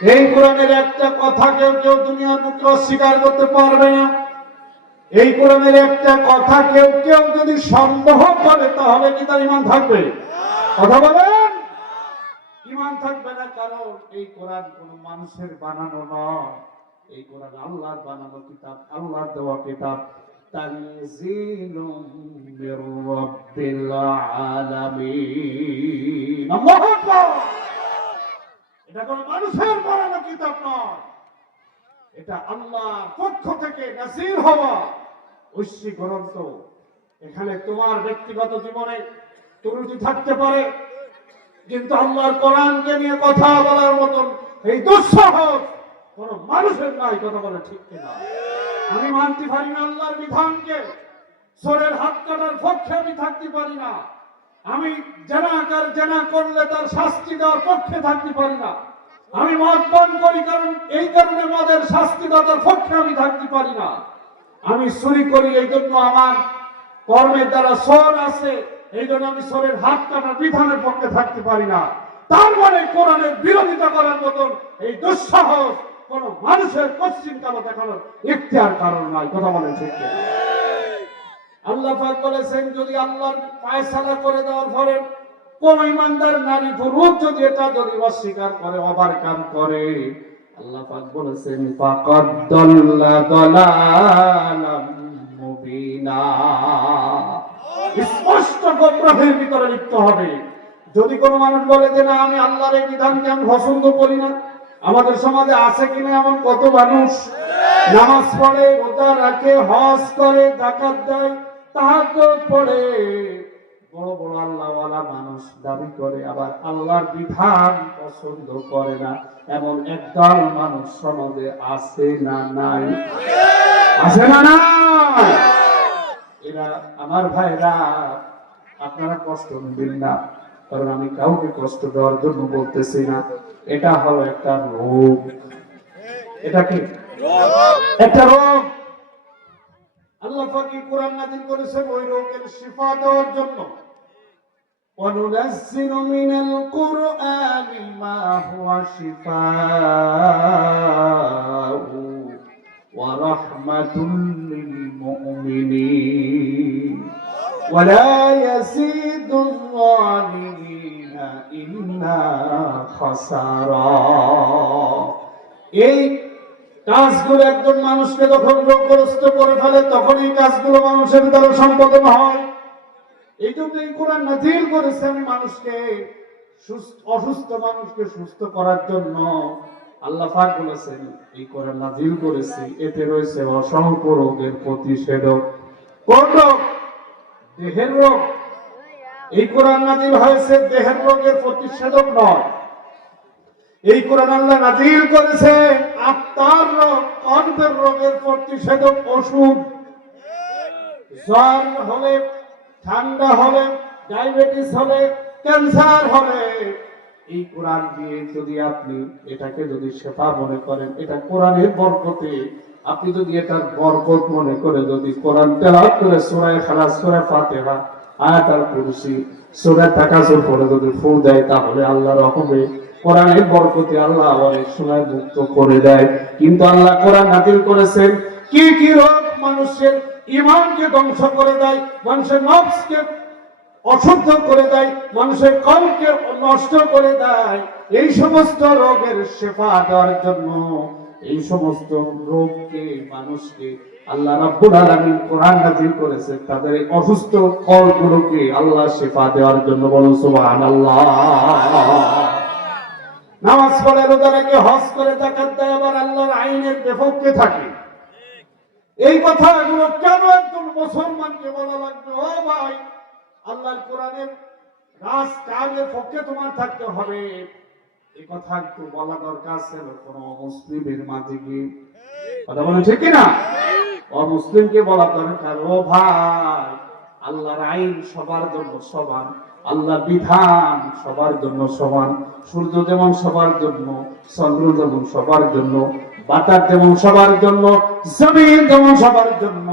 এই কোরআনের একটা কথা কেউ কেউ দুনিয়ার মুখে অস্বীকার করতে পারবে না। এই কোরআনের একটা কথা কেউ কেউ যদি সন্দেহ করে তাহলে কি তার ঈমান থাকবে? কথা বলেন, ঈমান থাকবে না। কারণ এই কোরআন কোন মানুষের বানানো নয়, এই কোরআন আল্লাহর বানানো কিতাব, আল্লাহর দেওয়া কিতাব। তানজিলুম মির রাব্বিল আলামিন। আল্লাহু আকবার। এটা কোন মানুষের বানানো কিতাব নয়, এটা আল্লাহর পক্ষ থেকে নাযিল হওয়া ঐশী গ্রন্থ। এখানে তোমার ব্যক্তিগত জীবনে ত্রুটি থাকতে পারে, কিন্তু আল্লাহর কোরআনকে নিয়ে কথা বলার মতন এই দুঃসাহস কোন মানুষের নাই। কথা বলে ঠিক কিনা? আমি মানতে পারি না আল্লাহর বিধানকে, চোরের হাত কাটার পক্ষে আমি থাকতে পারি না, আমি জেনা করলে তার শাস্তি দেওয়ার পক্ষে থাকতে পারি না, আমি মদ পান করি কারণ এই কারণে মদের শাস্তি দেওয়ার পক্ষে আমি থাকতে পারি না, আমি চুরি করি এই জন্য আমার কর্মের দ্বারা চোর আছে এই জন্য আমি চোরের হাত কাটার বিধানের পক্ষে থাকতে পারি না। তার মানে কোরআনের বিরোধিতা করার মতন এই দুঃসাহস কোন মানুষের পশ্চিম কালো দেখানোর ইখতিয়ার কারণ নয়। কথা বলেন ঠিক কিনা? আল্লাহ পাক বলেছেন, যদি আল্লাহর ফয়সালা করে দেওয়ার পরে কোন ইমানদার নারী পুরুষ যদি এটা যদি অস্বীকার করে, ওভারকাম করে, আল্লাহ পাক বলেছেন ফাকাদ দাল্লা দালালাম মুবিনা, স্পষ্ট গোমরাহের ভিতরে লিপ্ত হবে। যদি কোনো মানুষ বলে যে না আমি আল্লাহর এই বিধানকে আমি পছন্দ করি না, আমাদের সমাজে আছে কিনা এমন কত মানুষ নামাজ পড়ে, রোজা রাখে, হজ করে, যাকাত দেয়, তাহাজ্জুদ পড়ে, বড় বড় আল্লাহওয়ালা মানুষ দাবি করে, আবার আল্লাহর বিধান পছন্দ করে না, এমন একদল মানুষ সমাজে আছে না নাই? আছে না নাই? এরা আমার ভাইরা, আপনারা কষ্ট নেবেন না, কারণ আমি কাউকে কষ্ট দেওয়ার জন্য বলতেছি না। এটা হলো একটা রোগ। এটা কি একটা রোগ? আল্লাহ পাক কোরআন নাযিল করেছেন ওই রোগের শিফা দেওয়ার জন্য। وَنُنَزِّلُ مِنَ الْقُرْآنِ مَا هُوَ شِفَاءٌ وَرَحْمَةٌ لِلْمُؤْمِنِينَ وَلَا يَزِيدُ الظَّالِمِينَ إِلَّا خَسَارًا। এই কাজগুলো একজন মানুষকে যখন রোগগ্রস্ত করে ফেলে তখন এই কাজগুলো মানুষের দ্বারা সম্পাদন হয়। এই জন্য এই কোরআন নাযিল করেছেন মানুষকে, অসুস্থ মানুষকে সুস্থ করার জন্য। আল্লাহ পাক বলেছেন এই কোরআন নাযিল করেছি, এতে রয়েছে অসংখ্য রোগের প্রতিষেধক। কোন রোগ? দেহের রোগ। এই কোরআন নাযিল হয়েছে দেহের রোগের প্রতিষেধক নয়। এই কোরআন আল্লাহ নাযিল করেছে আত্মার রোগ, কর্মের রোগের প্রতিষেধক ওষুধ। জ্বর হলে, ঠান্ডা হলে, ডায়াবেটিস হলে, ক্যান্সার হলে, এই কোরআন দিয়ে যদি আপনি এটাকে যদি শেফা মনে করেন, এটা কোরআনের বরকতে, আপনি যদি এটার বরকত মনে করে যদি কোরআন তেলাওয়াত করে সূরা ইখলাস, সূরা ফাতিহা, আয়াতুল কুরসি, সূরা তাকাসুর পড়ে যদি ফু দেয়, তাহলে আল্লাহর রহমতে কোরআনের বরকতে আল্লাহ অনেক সময় মুক্ত করে দেয়। কিন্তু আল্লাহ কোরআন নাযিল করেছেন কি কি রোগ মানুষের ঈমানকে ধ্বংস করে দেয়, মানুষের নফসকে অশুদ্ধ করে দেয়, মানুষের কলকে নষ্ট করে দেয়, এই সমস্ত রোগের শেফা দেওয়ার জন্য, এই সমস্ত রোগকে মানুষকে আল্লাহ রাব্বুল আলামিন কোরআন নাযিল করেছে তাদের অসুস্থ কলগুলোকে আল্লাহ শেফা দেওয়ার জন্য। বলুন সুবহানাল্লাহ। নামাজ পড়ে, রোজা রাখে, হজ করে, যাকাত দেয়, আবার আল্লাহর আইনের বিপক্ষে থাকে। এই কথাগুলো কেন একজন মুসলমানকে বলা লাগবে? ও ভাই, আল্লাহর কোরআনের রাজকাজের পক্ষে তোমার থাকতে হবে, এই কথা একটু বলা দরকার ছিল কোন মুসলিমের মাঝে গিয়ে। কথা বলেন ঠিক কিনা? অমুসলিমকে বলা দরকার, ও ভাই, আল্লাহর আইন সবার জন্য সমান, আল্লাহর বিধান সবার জন্য সমান। সূর্য যেমন সবার জন্য, চন্দ্র যেমন সবার জন্য, বাতাস যেমন সবার জন্য, জমিন যেমন সবার জন্য,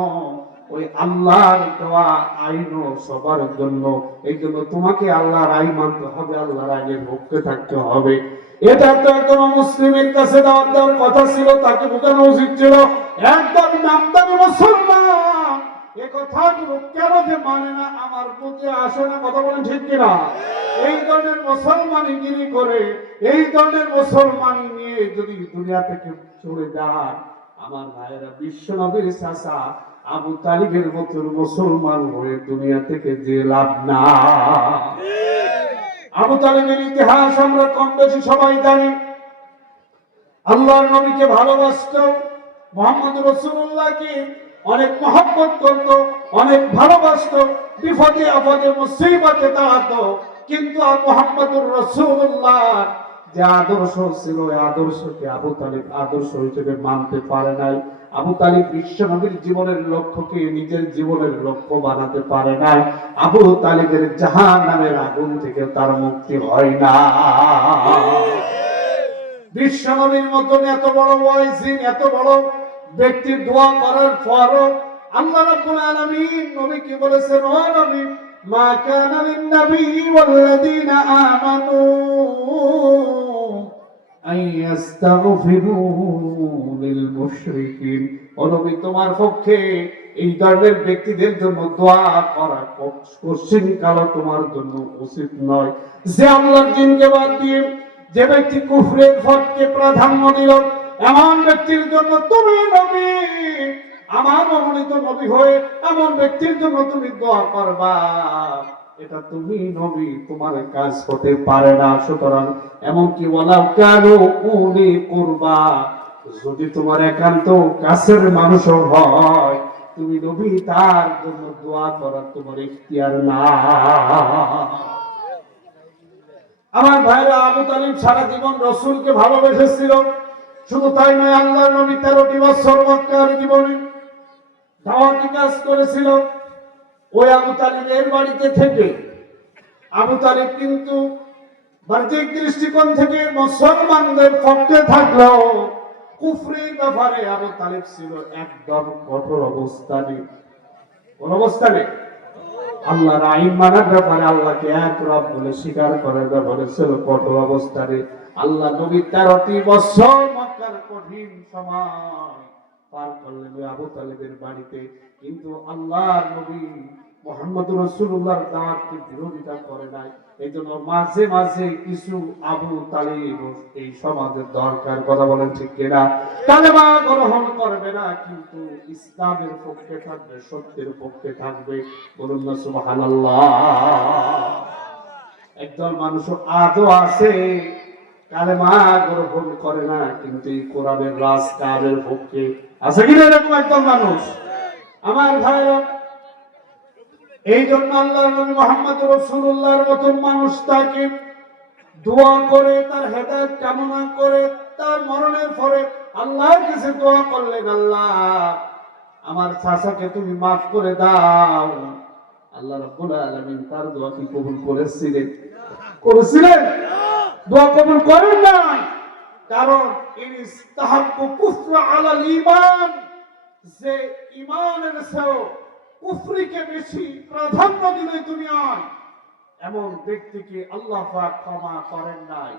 ওই আল্লাহর দেওয়া আইনও সবার জন্য। এই জন্য তোমাকে আল্লাহর আইন মানতে হবে, আল্লাহর আইনের পক্ষে থাকতে হবে। এটা তো একজন মুসলিমের কাছে দাওয়াত দেওয়ার কথা ছিল, তাকে বোঝানো উচিত ছিল একদম নামদারি মুসলমান এ কথাগুলো কেন যে মানে না, আমার বুঝে আসে না। কথা বলেন ঠিক কিনা? এই ধরনের মুসলমানিগিরি করে, এই ধরনের মুসলমানি নিয়ে যদি দুনিয়া থেকে চলে যান, আমার ভাইয়েরা, বিশ্ব নবীর চাচা আবু তালিবের মতো মুসলমান হয়ে দুনিয়া থেকে যে লাভ না। আবু তালিবের ইতিহাস আমরা কম বেশি সবাই জানি। আল্লাহর নবীকে ভালোবাসত, মুহাম্মদ রাসূলুল্লাহকে অনেক মহব্বত করত, অনেক ভালোবাসত, বিপদে আপদে মুসিবতে দাঁড়াতো। কিন্তু মুহাম্মদুর রাসূলুল্লাহ যে আদর্শ ছিল, এই আদর্শকে আবু তালিব আদর্শ হিসেবে মানতে পারে নাই। আবু তালিব বিশ্ব নবীর জীবনের লক্ষ্যকে নিজের জীবনের লক্ষ্য বানাতে পারে নাই। আবু তালিবের জাহান্নামের আগুন থেকে তার মুক্তি হয় না। বিশ্ব নবীর মতন এত বড় ওয়াইজিন, এত বড় ব্যক্তির দোয়া করার পরও আল্লাহ রাব্বুল আলামিন নবীকে বলেছেন, ও নবী, মা কানা লিন নবী ওয়াল্লাযীনা আমানু আইয়াস্তাগফিরু লিল মুশরিকিন। ও নবী, তোমার পক্ষে এই ধরনের ব্যক্তিদের জন্য দোয়া করা কোশ্চিন কাল তোমার জন্য উচিত নয়। যে আল্লাহর দ্বীনকে বাদ দিয়ে যে ব্যক্তি কুফরের পথকে প্রাধান্য দিল, এমন ব্যক্তির জন্য তুমি নবী, আমার মনোনীত নবী হয়ে এমন ব্যক্তির জন্য তুমি দোয়া করবা, এটা তুমি নবী, তোমার কাজ হতে পারে না। সুতরাং এমনকি ওয়ালাউ কানু উলি কুরবা, যদি তোমার একান্ত কাছের মানুষও হয়, তুমি নবী, তার জন্য দোয়া করার তোমার ইখতিয়ার না। আমার ভাইরা, আবু তালিব সারা জীবন রাসূলকে ভালোবেসেছিল। শুধু তাই নয়, আল্লাহর নবী 13টি বছর মক্কার জীবনে দাওয়াতি কাজ করেছিল। ওই আবু তালিবের বাড়িতে থেকে আবু তালিব কিন্তু বাহ্যিক দৃষ্টিকোণ থেকে মুসলমানদের পক্ষে থাকলেও কুফরির ব্যাপারে আবু তালিব ছিল একদম কঠোর অবস্থানে। কোন অবস্থানে? আল্লাহর আইন মানার ব্যাপারে, আল্লাহকে এক রব বলে স্বীকার করার ব্যাপারে ছিল কঠোর অবস্থানে। আল্লাহ নবী 13টি বছর মক্কার কঠিন সময় পার করলেন আবু তালিবের বাড়িতে। কিন্তু আল্লাহর নবী মুহাম্মদ রাসূলুল্লাহর দাওয়াতকে বিরোধিতা করে নাই। এই জন্য মাঝে মাঝে কিছু আবু তালিব এই সমাজের দরকার। কথা বলেন ঠিক কিনা? কালেমা গ্রহণ করবে না, কিন্তু ইসলামের পক্ষে থাকবে, সত্যের পক্ষে থাকবে। বলুন না সুবহানাল্লাহ। একদল মানুষ আজও আছে কালেমা গ্রহণ করে না, কিন্তু এই কোরআনের রাজ কারের পক্ষে আছে কিনা এরকম একদল মানুষ? আমার ভাইরা, এই জন্য আল্লাহর নবী মুহাম্মদ রাসূলুল্লাহর মতন মানুষ তাকে দোয়া করে, তার হেদায়েত কামনা করে, তার মরণের পরে আল্লাহর কাছে দোয়া করলেন, আল্লাহ আমার চাচাকে তুমি মাফ করে দাও। আল্লাহ রাব্বুল আলামিন তার দোয়া কি কবুল করেছিলেন? করেছিলেন? দোয়া কবুল করেন নাই। কারণ ইস্তাহাব্বু কুফরা আলাল ঈমান, যে ঈমানের চেয়ে কুফরিকে বেশি প্রাধান্য দিলে দুনিয়ায়, এমন ব্যক্তিকে আল্লাহ পাক ক্ষমা করেন নাই।